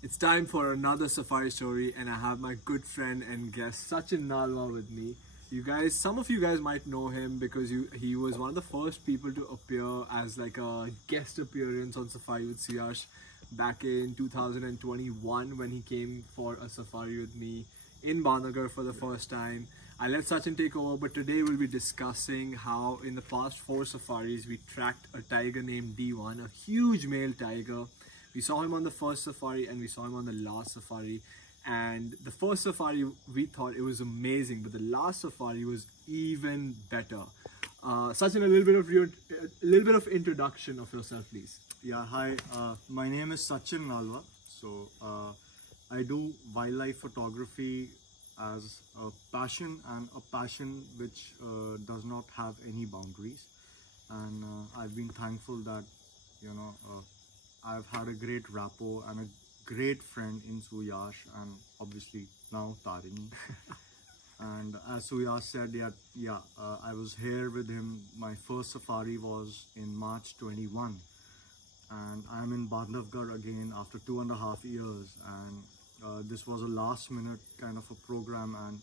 It's time for another safari story, and I have my good friend and guest Sachin Nalwa with me. You guys, some of you guys might know him because he was one of the first people to appear as like a guest appearance on Safari with Suyash back in 2021 when he came for a safari with me in Banagar for the first time. I let Sachin take over, but today we'll be discussing how in the past 4 safaris we tracked a tiger named D1, a huge male tiger. We saw him on the first safari and we saw him on the last safari. And the first safari, we thought it was amazing, but the last safari was even better. Sachin, a little bit of introduction of yourself, please. Yeah, hi. My name is Sachin Nalwa. So I do wildlife photography as a passion, and a passion which does not have any boundaries. And I've been thankful that I've had a great rapport and a great friend in Suyash, and obviously now Tarini. And as Suyash said, I was here with him. My first safari was in March 21, and I'm in Bandhavgarh again after 2.5 years. And this was a last minute kind of a program, and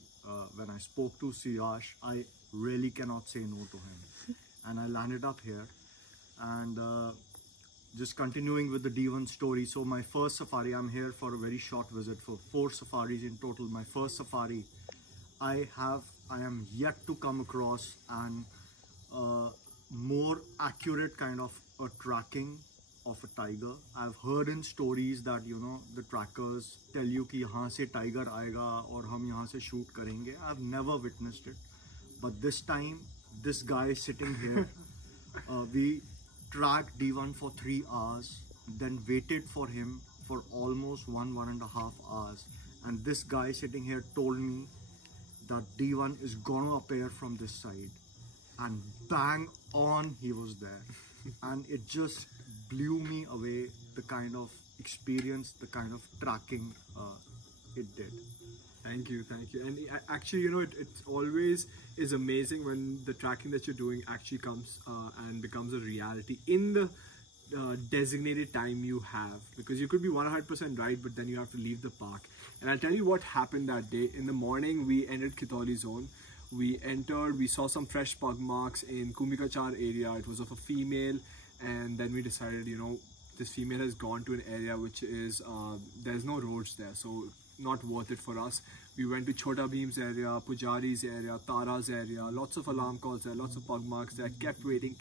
when I spoke to Suyash, I really cannot say no to him. And I landed up here, and just continuing with the D1 story. So my first safari, I'm here for a very short visit for 4 safaris in total. My first safari, I am yet to come across an more accurate kind of a tracking of a tiger. I've heard in stories that the trackers tell you कि यहाँ से tiger आएगा और हम यहाँ से shoot करेंगे. I've never witnessed it, but this time this guy sitting here, we tracked D1 for 3 hours, then waited for him for almost 1.5 hours, and this guy sitting here told me that D1 is gonna appear from this side, and bang on he was there. And it just blew me away, the kind of experience, the kind of tracking it did. Thank you. And actually, it always is amazing when the tracking that you're doing actually comes and becomes a reality in the designated time you have, because you could be 100% right, but then you have to leave the park. And I'll tell you what happened that day. In the morning, we entered Khitauli zone. We saw some fresh pug marks in Kumikachar area. It was of a female, and then we decided, this female has gone to an area which is, there's no roads there, so not worth it for us. We went to Chota Bheem's area, Pujari's area, Tara's area, lots of alarm calls there, lots of pug marks there, kept waiting.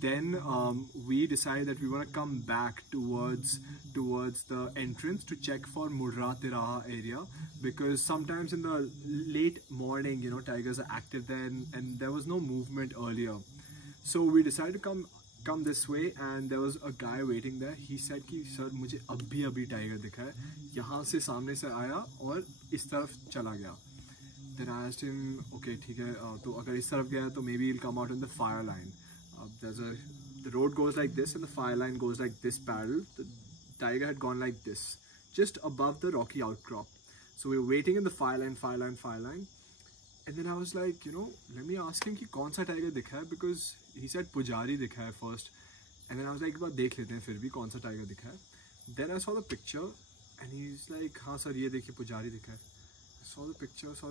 Then we decided that we want to come back towards the entrance to check for Murra Tiraha area, because sometimes in the late morning, tigers are active there, and there was no movement earlier. So we decided to come this way, and there was a guy waiting there. He said कि sir मुझे अभी tiger दिखा है, यहाँ से सामने से आया और इस तरफ चला गया. Then I asked him, okay ठीक है, तो अगर इस तरफ गया तो maybe he'll come out in the fire line. The road goes like this and the fire line goes like this parallel. The tiger had gone like this, just above the rocky outcrop. So we were waiting in the fire line. And then I was like, let me ask him कि कौन सा tiger दिखा है, because he said Pujari दिखा है first. And then I was like, एक बार देख लेते हैं फिर भी कौन सा tiger दिखा है. Then I saw the picture and he's like, हाँ sir ये देखिए Pujari दिखा है. I saw the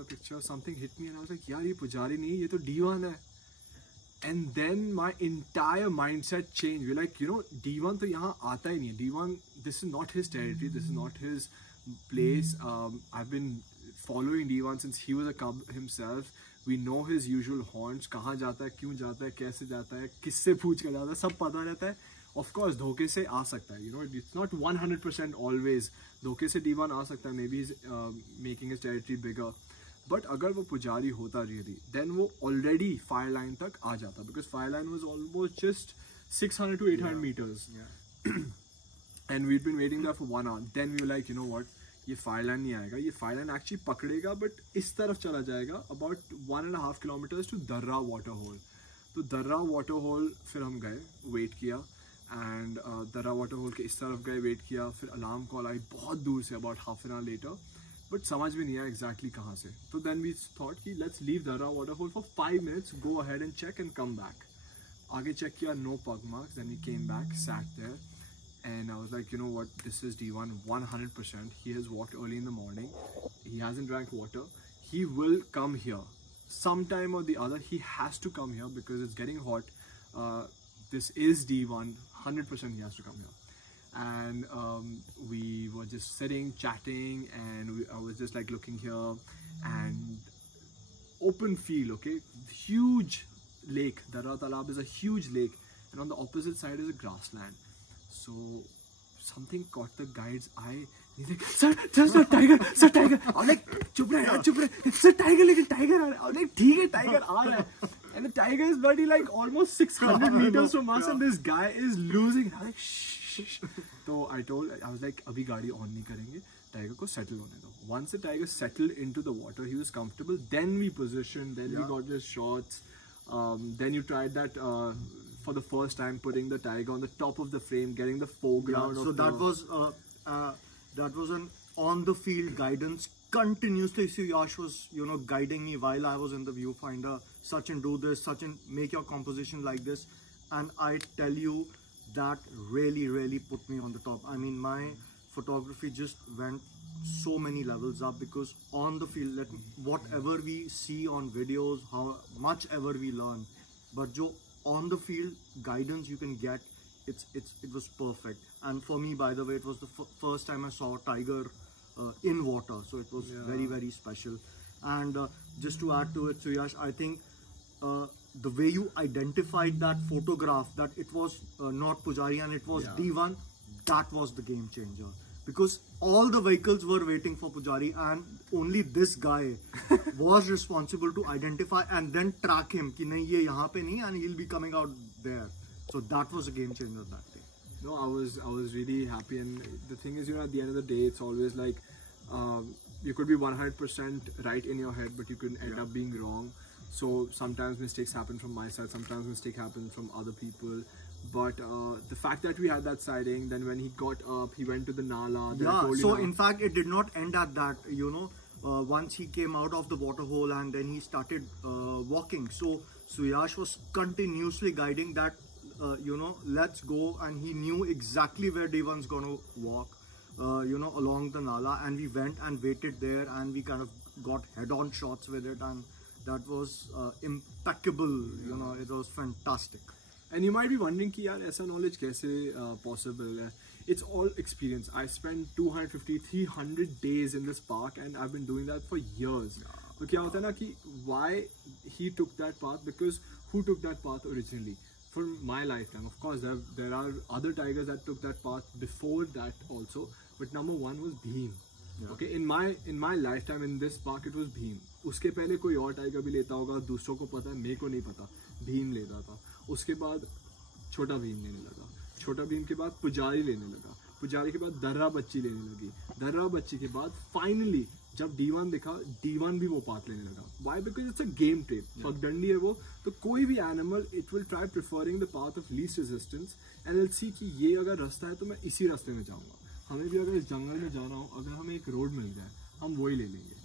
picture, something hit me and I was like, यार ये Pujari नहीं, ये तो D1 है. And then my entire mindset changed. We're like, D1 तो यहाँ आता ही नहीं है. D1, this is not his territory, this is not his place. I've been following D1 since he was a cub himself. We know his usual haunts, कहाँ जाता है, क्यों जाता है, कैसे जाता है, किससे पूछ कर जाता है, सब पता रहता है. Of course, धोखे से आ सकता है. It's not 100% always. धोखे से D1 आ सकता है. Maybe he's making his territory bigger. But अगर वो पुजारी होता really, then वो already fire line तक आ जाता, because fire line was almost just 600 to 800 meters. Yeah. And we'd been waiting there for 1 hour. Then we were like, you know what? ये fire line नहीं आएगा, ये फायर लाइन एक्चुअली पकड़ेगा but इस तरफ चला जाएगा अबाउट 1.5 किलोमीटर्स टू दर्रा वाटर होल. तो दर्रा वाटर होल फिर हम गए, वेट किया, एंड दर्रा वाटर होल के इस तरफ गए, वेट किया. फिर अलार्म कॉल आई बहुत दूर से, about half an hour later, but समझ में नहीं आया एग्जैक्टली कहाँ से. तो देन वी थॉट कि लेट्स लीव दर्रा water hole for 5 minutes, go ahead and check and come back. आगे चेक किया, no pug marks. Then we came back, sat there, and I was like, you know what, this is D1 100%. He has walked early in the morning, he hasn't drank water, he will come here sometime or the other. He has to come here because it's getting hot. This is D1, 100% he has to come here. And we were just sitting chatting, and I was just like looking here, and open field, okay, huge lake. Dara Talab is a huge lake, and on the opposite side is a grassland. So something caught the guide's eye. He's like, sir, tiger, sir, tiger. I'm like, chup rahe, sir, tiger, lekin tiger aa raha hai. I'm like, theek hai, tiger aa raha hai. And the tiger is bloody like almost 600 meters from us, and this guy is losing. I'm like, shh. So I was like, abhi gaadi on nahi karenge, tiger ko settle hone do. Once the tiger settled into the water, he was comfortable. Then we positioned, then we got the shots. Then you tried that for the first time, putting the tiger on the top of the frame, getting the foreground. So that was an on the field guidance continuously. Suyash was, you know, guiding me while I was in the viewfinder. Sachin, do this. Sachin, make your composition like this. And I tell you, that really put me on the top. I mean, my photography just went so many levels up, because on the field, whatever we see on videos, how much ever we learn, but jo on the field guidance you can get, it was perfect. And for me, by the way, it was the first time I saw a tiger in water, so it was very special. And just to add to it, Suyash, I think the way you identified that photograph, that it was not Pujari and it was D1, that was the game changer. Because all the vehicles were waiting for Pujari, and only this guy was responsible to identify and then track him ki nahi ye yahan pe nahi, and he'll be coming out there. So that was a game changer that day. No, I was really happy. And the thing is, you know, at the end of the day, it's always like you could be 100% right in your head, but you could end up being wrong. So sometimes mistakes happen from my side, sometimes mistakes happen from other people. But the fact that we had that sighting, then when he got up, he went to the Nala. So in fact, it did not end at that, you know. Once he came out of the water hole and then he started walking. So Suyash was continuously guiding that, you know, let's go. And he knew exactly where D1's going to walk, you know, along the Nala. And we went and waited there, and we kind of got head-on shots with it. And that was impeccable, you know, it was fantastic. And you might be wondering कि यार ऐसा knowledge कैसे possible है? It's all experience. I spent 250, 300 days in this park, and I've been doing that for years. तो क्या होता है ना कि why he took that path? Because who took that path originally? For my lifetime, of course, there are other tigers that took that path before that also. But number one was Bhim. Okay, in my lifetime in this park, it was Bhim. उसके पहले कोई और tiger भी लेता होगा, दूसरों को पता है, मेरे को नहीं पता. भीम लेता था. उसके बाद छोटा भीम लेने लगा. छोटा भीम के बाद पुजारी लेने लगा. पुजारी के बाद दर्रा बच्ची लेने लगी. दर्रा बच्ची के बाद फाइनली जब D1 दिखा, D1 भी वो पाथ लेने लगा. Why? Because it's a game tape. पगडंडी है वो, तो कोई भी animal, it will try preferring the path of least resistance, and it'll see कि ये अगर रास्ता है तो मैं इसी रास्ते में जाऊँगा. हमें भी अगर इस जंगल में जाना हो, अगर हमें एक रोड मिल जाए, हम वही ले लेंगे.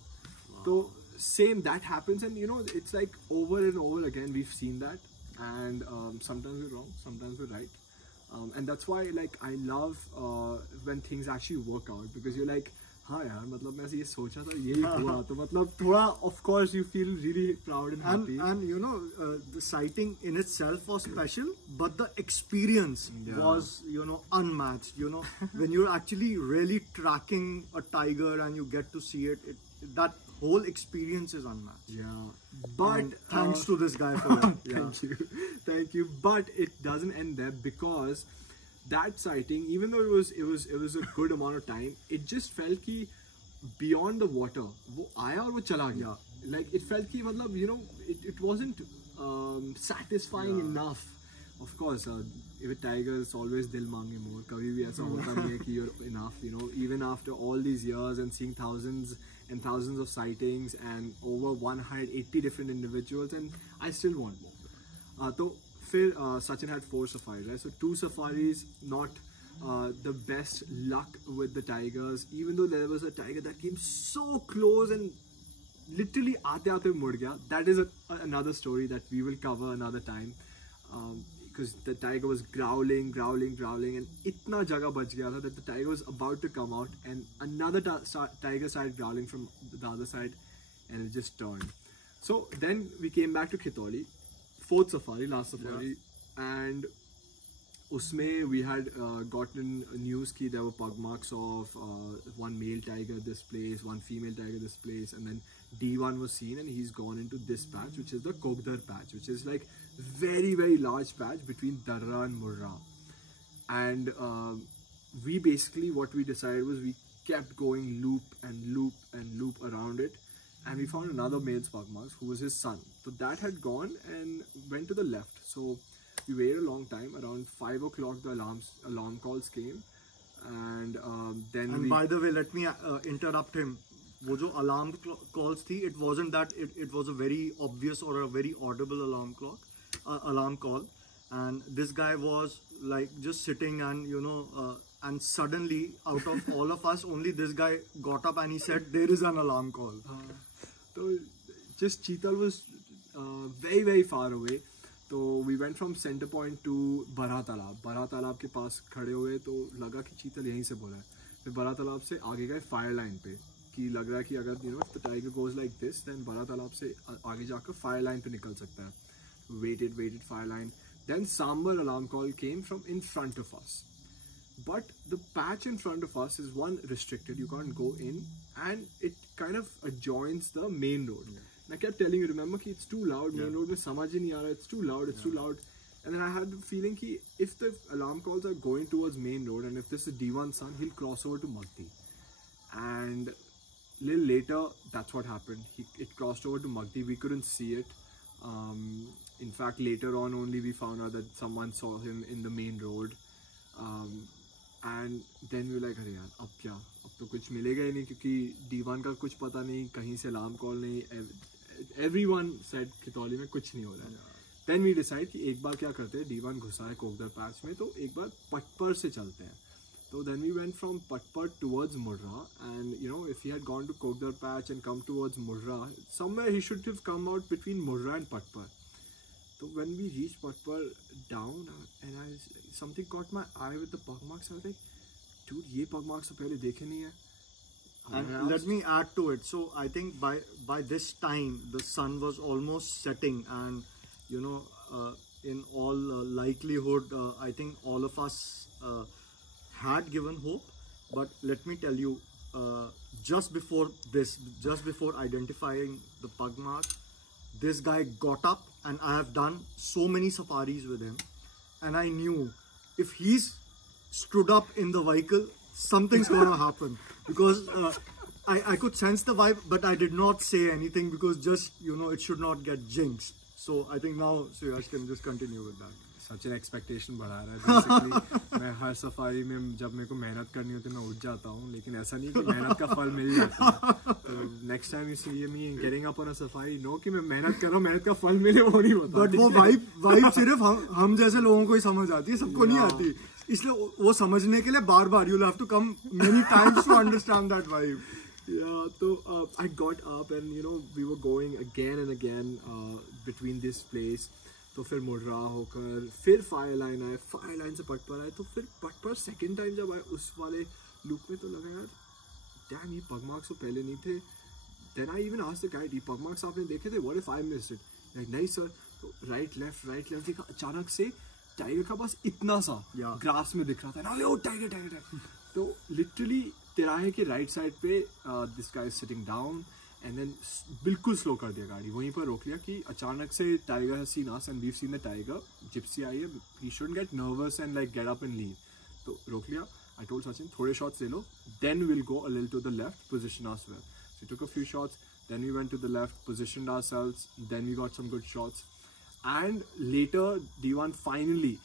तो same that happens, and you know, it's like over and over again we've seen that, and sometimes we're wrong, sometimes we're right, and that's why like I love when things actually work out, because you're like, हाँ यार, मतलब मैं ये सोचा था, यही हुआ, तो मतलब थोड़ा, of course you feel really proud and happy. And you know, the sighting in itself was special, but the experience was, you know, unmatched. You know, when you're actually really tracking a tiger and you get to see it, that whole experience is unmatched. Yeah, but thanks to this guy for that. Thank you. But it doesn't end there, because that sighting, even though it was a good amount of time, it just felt कि beyond the water, वो आया और वो चला गया. Like it felt कि मतलब, you know, it wasn't satisfying enough. Of course, with tigers, always dil मांगे more. कभी भी ऐसा होता नहीं है कि you're enough. You know, even after all these years and seeing thousands and thousands of sightings and over 180 different individuals, and I still want more. तो फिर Sachin had 4 safaris, right? So 2 safaris, not the best luck with the tigers, even though there was a tiger that came so close and literally aate aate mud gaya. That is another story that we will cover another time. because the tiger was growling, and itna jaga bach gaya tha that the tiger was about to come out, and another tiger started growling from the other side, and it just turned. So then we came back to Khitoli, fourth safari, last safari, and usme we had gotten news ki there were pug marks of one male tiger at this place, one female tiger at this place, and then D1 was seen, and he's gone into this patch, which is the Kokdar patch, which is like very, very large patch between Darra and Murra. And we basically, what we decided was we kept going loop and loop and loop around it, and we found another male pug marks who was his son. So that had gone and went to the left. So we waited a long time. Around 5 o'clock the alarm calls came, and then and by the way, let me interrupt him. वो जो alarm calls थी, it wasn't that it was a very obvious or a very audible alarm call, and this guy was like just sitting, and and suddenly out of all of us, only this guy got up and he said there is an alarm call. So just Cheetal was very, very far away. तो we went from center point to बड़ा तालाब के पास खड़े हुए, तो लगा कि चीतल यहीं से बोला है. फिर बड़ा तालाब से आगे गए फायर लाइन पे, कि लग रहा है कि अगर if the tiger goes like this, then बड़ा तालाब से आगे जाकर फायर लाइन पे निकल सकता है. Waited fire line. Then Sambar alarm call came from in front of us. But the patch in front of us is one restricted, you can't go in, and it kind of adjoins the main road. And I kept telling you, remember कि it's too loud, main road में समझ ही नहीं आ रहा, it's too loud, it's too loud. And then I had the feeling कि if the alarm calls are going towards main road, and if this is D1's son, he'll cross over to Magdi. And a little later, that's what happened. It crossed over to Magdi. We couldn't see it. In fact, later on only we found out that someone saw him in the main road. And then we were like, अरे यार अब क्या, अब तो कुछ मिलेगा ही नहीं, क्योंकि D1 का कुछ पता नहीं, कहीं से alarm call नहीं. Everyone said खितौली में कुछ नहीं हो रहा है. Then we decide कि एक बार क्या करते हैं, D1 घुसा है कोकदर पैच में, तो एक बार पटपर से चलते हैं. So then we went from Patpar towards Murra, and if he had gone to Kokdar patch and come towards Murra, somewhere he should have come out between Murra and Patpar. So when we reached Patpar down, and something caught my eye with the pug marks. I was like, dude, ये pug marks तो पहले देखे नहीं है. And let me add to it. So I think by this time the sun was almost setting, and in all likelihood, I think all of us had given hope. But let me tell you, just before identifying the pug mark, this guy got up, and I have done so many safaris with him, and I knew if he's stood up in the vehicle, something's gonna happen, because I could sense the vibe, but I did not say anything because just it should not get jinxed. So I think now Suyash can just continue with that. Such an expectation बढ़ा रहा है basically. मैं हर safari में जब मेरे को मेहनत करनी होती है मैं उठ जाता हूँ, लेकिन ऐसा नहीं कि मेहनत का फल मिल जाता है. तो next time you see me getting up on a safari, know कि मैं मेहनत कर रहा हूँ, मेहनत का फल मिले वो नहीं होता. But वो vibe सिर्फ हम जैसे लोगों को ही समझ आती है, सबको नहीं आती. इसलिए वो समझने के लिए बार-बार you'll have to come many times to understand that vibe. Yeah, so I got up, and we were going again and again between this place. तो फिर मुर्रा होकर फिर फायर लाइन आए, फायर लाइन से पटपर आए, तो फिर पटपर सेकेंड टाइम जब आए उस वाले लूप में, तो लगा यार डैम ये पग मार्क्स तो पहले नहीं थे. Then I even asked the guide, ये पग मार्क्स आपने देखे थे, what if I missed it? Like नहीं सर. तो राइट लेफ्ट देखा, अचानक से टाइगर का बस इतना सा ग्रास में दिख रहा था ना, ओ टाइगर. तो लिटरली तिराहे के राइट साइड पे this guy is sitting down, and then बिल्कुल स्लो कर दिया गाड़ी, वहीं पर रोक लिया कि अचानक से tiger has seen us and we have seen the tiger. Gypsy आई है, he shouldn't get nervous and like get up and leave. तो रोक लिया. आई टोल्ड सचिन थोड़े शॉट्स ले लो, then will go a little to the left, position ourselves. So we took a few shots, then we went to the left, positioned ourselves, then we got some good shots, and later D1 finally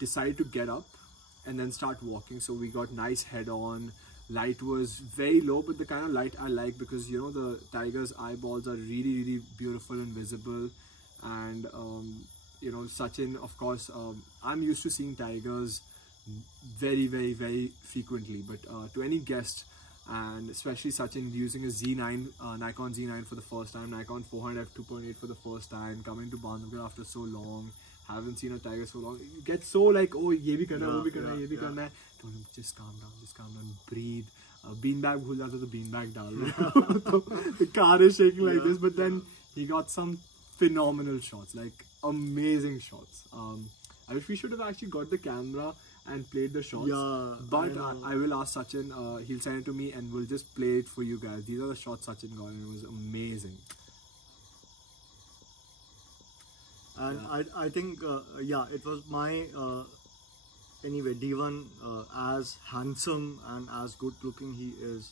decided to get up and then start walking. So we got nice head on. Light was very low, but the kind of light I like, because the tiger's eyeballs are really, really beautiful and visible. And Sachin, of course, I'm used to seeing tigers very, very, very frequently, but to any guest, and especially Sachin using a Z9, Nikon Z9 for the first time, Nikon 400 f2.8 for the first time, coming to Bandhavgarh after so long, haven't seen a tiger so long, you get so like, oh, ye bhi karna hai, wo bhi karna hai, ye bhi karna hai. Don't just calm down, breathe. Beanbag bhul jata to beanbag dal do. The car is shaking like this, but then he got some phenomenal shots, like amazing shots. I wish we should have actually got the camera and played the shots. Yeah, but I will ask Sachin. He'll send it to me, and we'll just play it for you guys. These are the shots Sachin got, and it was amazing. And I think it was my anyway, D1, as handsome and as good looking he is,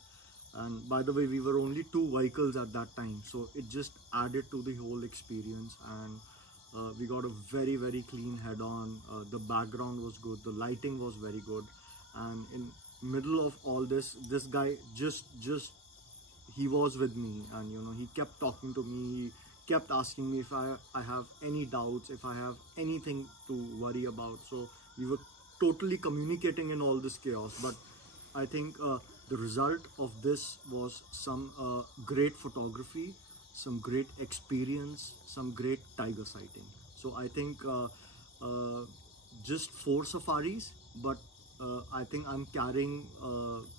and by the way, we were only 2 vehicles at that time, so it just added to the whole experience. And we got a very, very clean head on. The background was good, the lighting was very good, and in middle of all this guy just he was with me, and you know, he kept talking to me, he kept asking me if I have any doubts, if I have anything to worry about. So we were totally communicating in all this chaos. But I think the result of this was some great photography, some great experience, some great tiger sighting. So I think just 4 safaris, but I think I'm carrying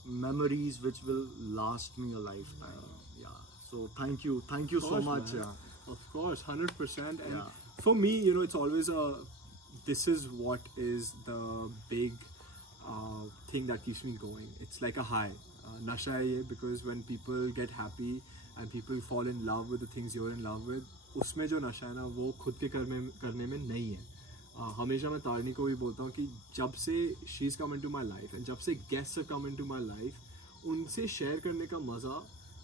memories which will last me a lifetime. Yeah. So thank you so much. Man. Yeah. Of course, 100%. And Yeah. for me, you know, it's always this is what is the big thing that keeps me going. It's like a high. Nasha hai ye, because when people get happy and people fall in love with the things you're in love with, उसमें जो नशा है ना, वो खुद के करने में नहीं है. हमेशा मैं तारनी को भी बोलता हूँ कि जब से she's come into my life and जब से guests have come into my life, उनसे share करने का मजा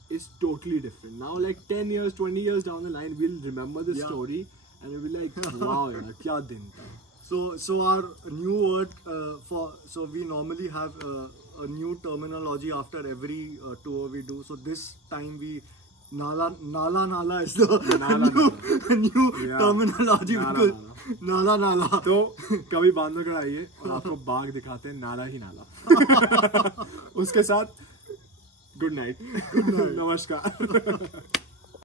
is totally different. Now, like 10 years, 20 years down the line, we'll remember this story and we'll be like, wow, yaar, kya din tha. So our new word so we normally have a new terminology after every tour we do. So this time we nala is the new terminology, because nala. तो कभी बांध कर आइए और आपको बाग दिखाते हैं, नाला ही नाला. उसके साथ गुड नाइट. नमस्कार.